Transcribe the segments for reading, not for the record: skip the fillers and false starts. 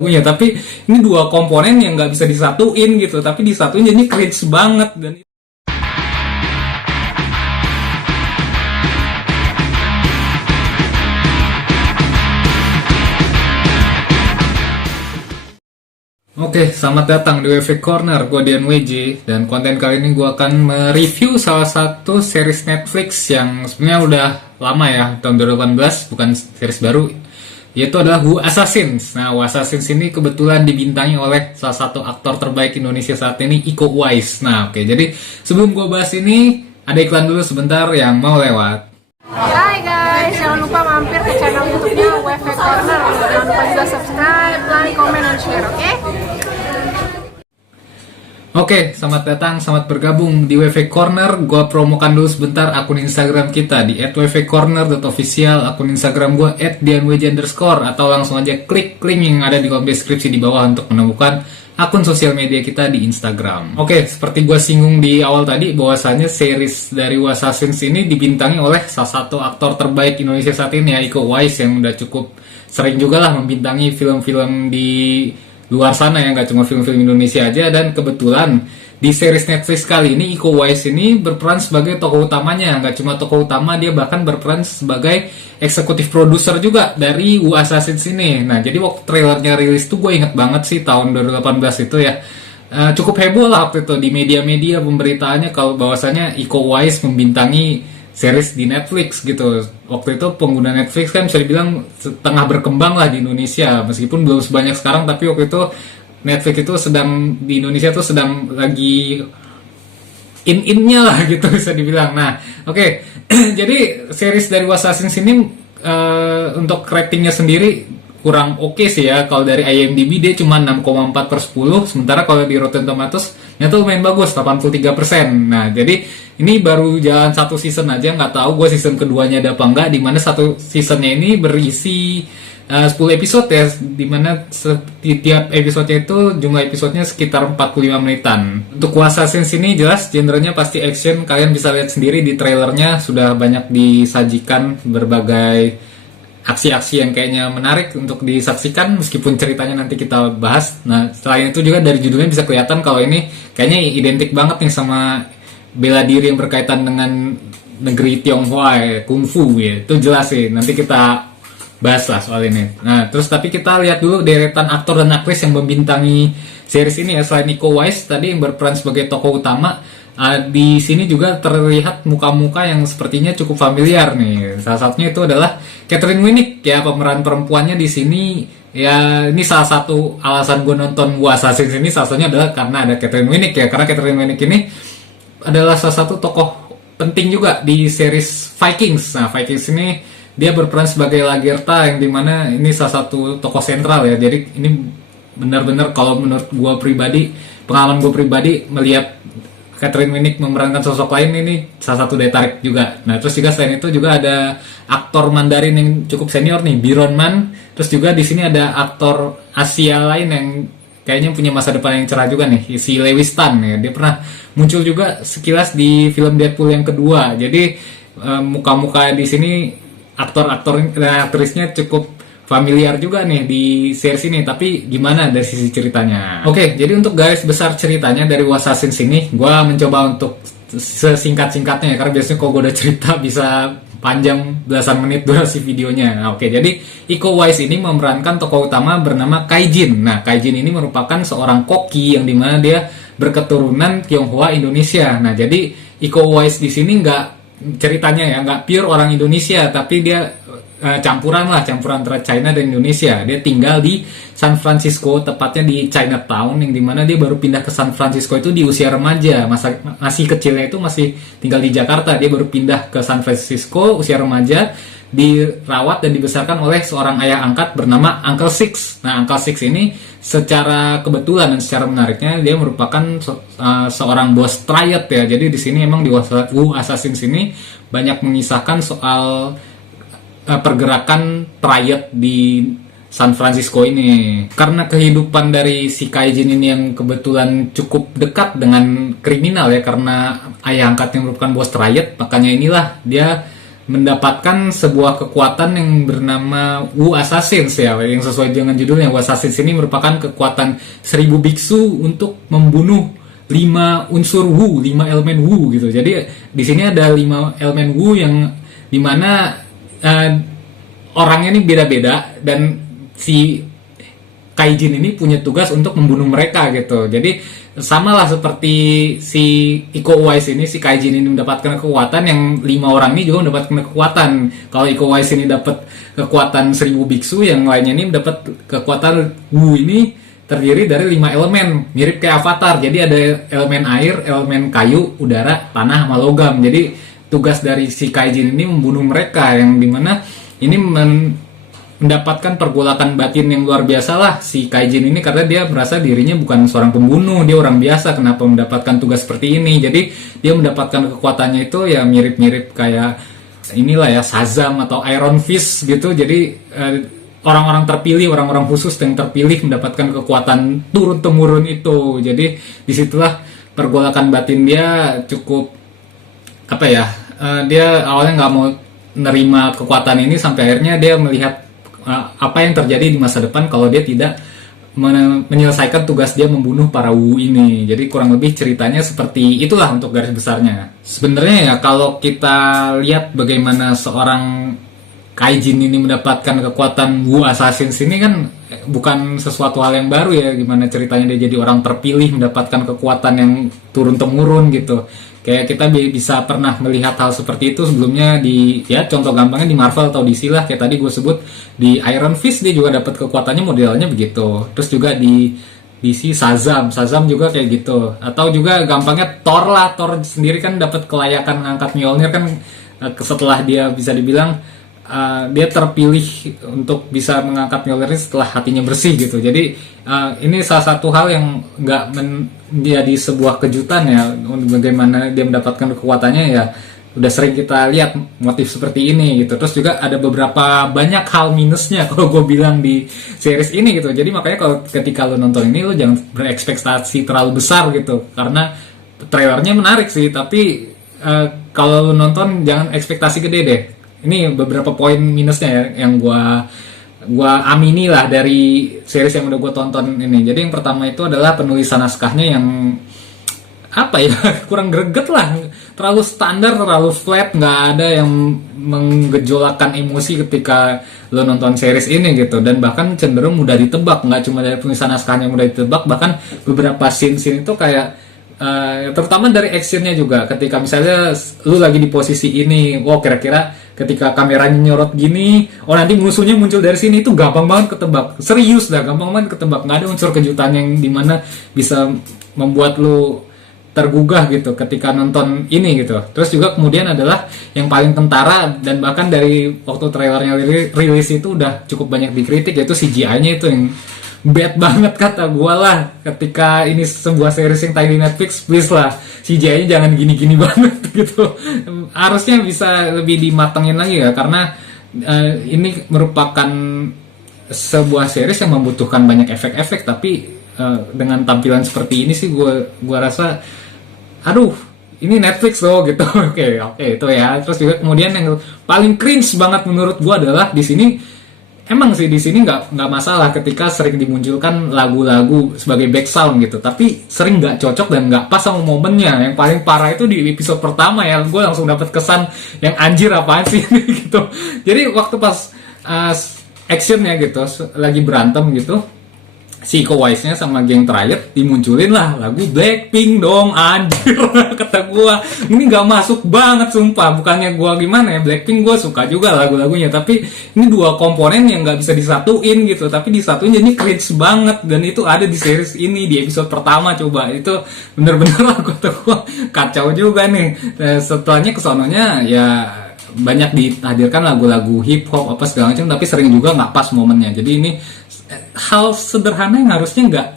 punya, tapi ini dua komponen yang nggak bisa disatuin gitu, tapi disatuin jadi cringe banget. Dan oke, selamat datang di WV Corner, gue Dian WJ, dan konten kali ini gue akan mereview salah satu series Netflix yang sebenarnya udah lama ya, tahun 2018, bukan series baru, yaitu adalah Who Assassins. Nah, Who Assassins ini kebetulan dibintangi oleh salah satu aktor terbaik Indonesia saat ini, Iko Uwais. Nah, oke, jadi sebelum gue bahas ini, ada iklan dulu sebentar yang mau lewat. Hai guys, jangan lupa mampir ke channel YouTube-nya WV Corner. Jangan lupa juga subscribe, like, comment, dan share, oke? Oke, selamat datang, selamat bergabung di WV Corner. Gua promokan dulu sebentar akun Instagram kita di @wvcorner.official, akun Instagram gua @dianwj_, atau langsung aja klik link yang ada di kolom deskripsi di bawah untuk menemukan akun sosial media kita di Instagram. Oke, seperti gua singgung di awal tadi, bahwasannya series dari Who Assassins ini dibintangi oleh salah satu aktor terbaik Indonesia saat ini ya, Iko Uwais, yang udah cukup sering juga lah membintangi film-film di luar sana ya, nggak cuma film-film Indonesia aja. Dan kebetulan di series Netflix kali ini Iko Uwais ini berperan sebagai tokoh utamanya. Nggak cuma tokoh utama, dia bahkan berperan sebagai eksekutif produser juga dari Who Assassins ini. Nah, jadi waktu trailernya rilis tuh gue inget banget sih, tahun 2018 itu ya, cukup heboh lah waktu itu di media-media pemberitaannya kalau bahwasanya Iko Uwais membintangi series di Netflix gitu. Waktu itu pengguna Netflix kan bisa dibilang tengah berkembang lah di Indonesia, meskipun belum sebanyak sekarang, tapi waktu itu Netflix itu sedang di Indonesia tuh sedang lagi in-innya lah gitu bisa dibilang. Nah, oke. Jadi series dari Who Assassins ini untuk ratingnya sendiri kurang oke sih ya. Kalau dari IMDb dia cuma 6,4/10, sementara kalau di Rotten Tomatoes nya tuh lumayan bagus, 83%. Nah, jadi ini baru jalan satu season aja, nggak tahu gue season keduanya ada apa enggak, dimana satu seasonnya ini berisi 10 episode ya, dimana setiap episodenya itu jumlah episodenya sekitar 45 menitan. Untuk Who Assassins ini jelas genrenya pasti action, kalian bisa lihat sendiri di trailernya sudah banyak disajikan berbagai aksi-aksi yang kayaknya menarik untuk disaksikan, meskipun ceritanya nanti kita bahas. Nah, selain itu juga dari judulnya bisa kelihatan kalau ini kayaknya identik banget nih sama bela diri yang berkaitan dengan negeri Tionghoa ya, kungfu ya. Itu jelas sih, nanti kita bahas lah soal ini. Nah, terus tapi kita lihat dulu deretan aktor dan aktris yang membintangi series ini ya. Selain Iko Uwais tadi yang berperan sebagai tokoh utama, di sini juga terlihat muka-muka yang sepertinya cukup familiar nih. Salah satunya itu adalah Catherine Winnick ya, pemeran perempuannya di sini ya. Ini salah satu alasan gue nonton Who Assassins ini, salah satunya adalah karena ada Catherine Winnick ya, karena Catherine Winnick ini adalah salah satu tokoh penting juga di series Vikings. Nah, Vikings ini dia berperan sebagai Lagertha, yang dimana ini salah satu tokoh sentral ya. Jadi ini benar-benar kalau menurut gue pribadi, pengalaman gue pribadi melihat Catherine Winnick memerankan sosok lain, ini salah satu daya tarik juga. Nah, terus juga selain itu juga ada aktor Mandarin yang cukup senior nih, Byron Man. Terus juga di sini ada aktor Asia lain yang kayaknya punya masa depan yang cerah juga nih, si Lewis Tan ya. Dia pernah muncul juga sekilas di film Deadpool yang kedua. Jadi muka-muka di sini aktor-aktor dan aktrisnya cukup familiar juga nih di series ini. Tapi gimana dari sisi ceritanya? Oke, jadi untuk garis besar ceritanya dari Who Assassins ini, gue mencoba untuk sesingkat-singkatnya ya, karena biasanya kalau gue udah cerita bisa panjang belasan menit durasi videonya. Nah, oke, jadi Iko Uwais ini memerankan tokoh utama bernama Kaijin. Nah, Kaijin ini merupakan seorang koki yang dimana dia berketurunan Tionghoa Indonesia. Nah, jadi Iko Uwais di sini nggak, ceritanya ya nggak pure orang Indonesia, tapi dia campuran antara China dan Indonesia. Dia tinggal di San Francisco, tepatnya di Chinatown, yang dimana dia baru pindah ke San Francisco itu di usia remaja. Masih kecilnya itu masih tinggal di Jakarta, dia baru pindah ke San Francisco usia remaja, dirawat dan dibesarkan oleh seorang ayah angkat bernama Uncle Six. Nah, Uncle Six ini secara kebetulan dan secara menariknya dia merupakan seorang bos triad ya. Jadi di sini emang di Who Assassins ini banyak mengisahkan soal pergerakan triad di San Francisco ini. Karena kehidupan dari si Kaijin ini yang kebetulan cukup dekat dengan kriminal ya, karena ayah angkatnya merupakan bos triad, makanya inilah dia mendapatkan sebuah kekuatan yang bernama Wu Assassins ya, yang sesuai dengan judulnya. Wu Assassins ini merupakan kekuatan 1000 biksu untuk membunuh 5 unsur Wu, 5 elemen Wu gitu. Jadi di sini ada 5 elemen Wu yang dimana orangnya ini beda-beda, dan si Kaijin ini punya tugas untuk membunuh mereka gitu. Jadi sama lah seperti si Iko Uwais ini, si Kaijin ini mendapatkan kekuatan, yang 5 orang ini juga mendapatkan kekuatan. Kalau Iko Uwais ini dapat kekuatan 1000 biksu, yang lainnya ini mendapat kekuatan Wu ini terdiri dari 5 elemen, mirip kayak Avatar. Jadi ada elemen air, elemen kayu, udara, tanah, sama logam. Jadi tugas dari si Kaijin ini membunuh mereka, yang dimana ini mendapatkan pergolakan batin yang luar biasa lah si Kaijin ini, karena dia merasa dirinya bukan seorang pembunuh, dia orang biasa. Kenapa mendapatkan tugas seperti ini? Jadi dia mendapatkan kekuatannya itu ya mirip-mirip kayak inilah ya, Shazam atau Iron Fist gitu. Jadi orang-orang terpilih, orang-orang khusus yang terpilih mendapatkan kekuatan turun-temurun itu. Jadi disitulah pergolakan batin dia cukup apa ya, dia awalnya nggak mau nerima kekuatan ini, sampai akhirnya dia melihat apa yang terjadi di masa depan kalau dia tidak menyelesaikan tugas dia membunuh para Wu ini. Jadi kurang lebih ceritanya seperti itulah untuk garis besarnya. Sebenarnya ya, kalau kita lihat bagaimana seorang Kaijin ini mendapatkan kekuatan Wu Assassins ini kan bukan sesuatu hal yang baru ya, gimana ceritanya dia jadi orang terpilih mendapatkan kekuatan yang turun-temurun gitu. Kayak kita bisa pernah melihat hal seperti itu sebelumnya di, ya contoh gampangnya di Marvel atau DC lah, kayak tadi gue sebut di Iron Fist dia juga dapat kekuatannya modelnya begitu. Terus juga di DC Shazam juga kayak gitu. Atau juga gampangnya Thor lah, Thor sendiri kan dapat kelayakan ngangkat Mjolnir kan setelah dia bisa dibilang dia terpilih untuk bisa mengangkat Mjolnir setelah hatinya bersih gitu. Jadi ini salah satu hal yang nggak menjadi sebuah kejutan ya, bagaimana dia mendapatkan kekuatannya ya udah sering kita lihat motif seperti ini gitu. Terus juga ada beberapa banyak hal minusnya kalau gue bilang di series ini gitu. Jadi makanya kalau ketika lo nonton ini lo jangan berekspektasi terlalu besar gitu, karena trailernya menarik sih, tapi kalau lo nonton jangan ekspektasi gede deh. Ini beberapa poin minusnya ya yang gua amini lah dari series yang udah gue tonton ini. Jadi yang pertama itu adalah penulisan naskahnya yang apa ya, kurang greget lah, terlalu standar, terlalu flat, nggak ada yang menggejolakkan emosi ketika lo nonton series ini gitu. Dan bahkan cenderung mudah ditebak, nggak cuma dari penulisan naskahnya yang mudah ditebak, bahkan beberapa scene-scene itu kayak terutama dari actionnya juga. Ketika misalnya lu lagi di posisi ini, kira-kira ketika kameranya nyorot gini, nanti musuhnya muncul dari sini, itu gampang banget ketebak. Serius dah, gampang banget ketebak. Nggak ada unsur kejutan yang dimana bisa membuat lu tergugah gitu ketika nonton ini gitu. Terus juga kemudian adalah yang paling kentara, dan bahkan dari waktu trailernya rilis itu udah cukup banyak dikritik, yaitu CGI-nya itu yang bad banget kata gue lah. Ketika ini sebuah series yang tayang di Netflix, please lah CGI-nya jangan gini-gini banget gitu. Harusnya bisa lebih dimatengin lagi ya, karena ini merupakan sebuah series yang membutuhkan banyak efek-efek, tapi dengan tampilan seperti ini sih gue rasa aduh ini Netflix loh gitu. Oke, itu ya. Terus juga kemudian yang paling cringe banget menurut gue adalah di sini. Emang sih di sini nggak masalah ketika sering dimunculkan lagu-lagu sebagai background gitu, tapi sering nggak cocok dan nggak pas sama momennya. Yang paling parah itu di episode pertama ya, gue langsung dapat kesan yang anjir apaan sih ini gitu. Jadi waktu pas actionnya gitu, lagi berantem gitu, si Iko Uwais-nya sama geng terakhir dimunculin lah lagu Blackpink dong, anjir. Kata gue ini gak masuk banget sumpah. Bukannya gue gimana ya, Blackpink gue suka juga lagu-lagunya, tapi ini dua komponen yang gak bisa disatuin gitu, tapi disatuin jadi cringe banget. Dan itu ada di series ini di episode pertama. Coba itu bener-bener aku tuh kacau juga nih. Setelahnya kesononya ya banyak dihadirkan lagu-lagu hip hop apa segala macam, tapi sering juga nggak pas momennya. Jadi ini hal sederhana yang harusnya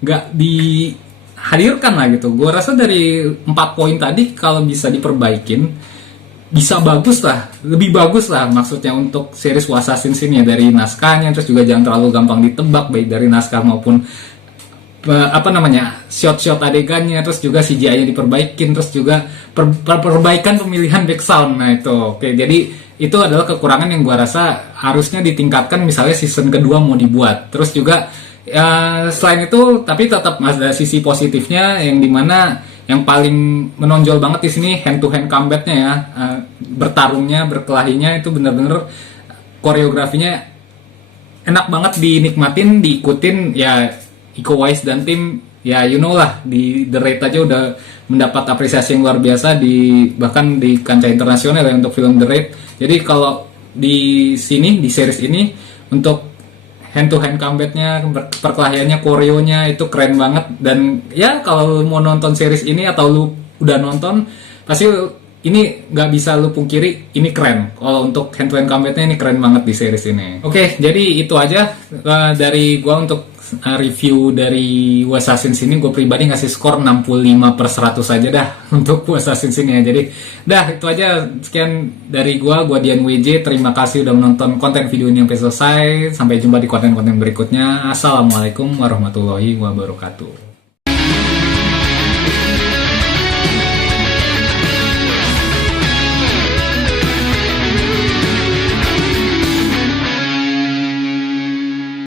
nggak dihadirkan lah gitu. Gue rasa dari 4 poin tadi kalau bisa diperbaikin, bisa bagus lah, lebih bagus lah maksudnya untuk series Assassin's ini ya, dari naskahnya. Terus juga jangan terlalu gampang ditebak baik dari naskah maupun apa namanya, shot-shot adegannya, terus juga CGI-nya diperbaikin, terus juga perbaikan pemilihan background. Nah itu oke, jadi itu adalah kekurangan yang gua rasa harusnya ditingkatkan misalnya season kedua mau dibuat. Terus juga selain itu, tapi tetap ada sisi positifnya yang dimana yang paling menonjol banget di sini hand to hand combatnya ya, bertarungnya, berkelahinya itu bener-bener koreografinya enak banget dinikmatin, diikutin ya. Iko Uwais dan tim ya you know lah, di The Raid aja udah mendapat apresiasi yang luar biasa bahkan di kancah internasional ya untuk film The Raid. Jadi kalau di sini di series ini untuk hand to hand combatnya, perkelahiannya, koreonya itu keren banget. Dan ya kalau mau nonton series ini atau lu udah nonton pasti ini nggak bisa lu pungkiri ini keren. Kalau untuk hand to hand combatnya ini keren banget di series ini. Oke, jadi itu aja dari gua untuk review dari Assassins ini. Gue pribadi ngasih skor 65/100 aja dah untuk Assassins ini ya. Jadi dah itu aja, sekian dari gue Dian WJ. Terima kasih udah menonton konten video ini sampai selesai. Sampai jumpa di konten-konten berikutnya. Assalamualaikum warahmatullahi wabarakatuh.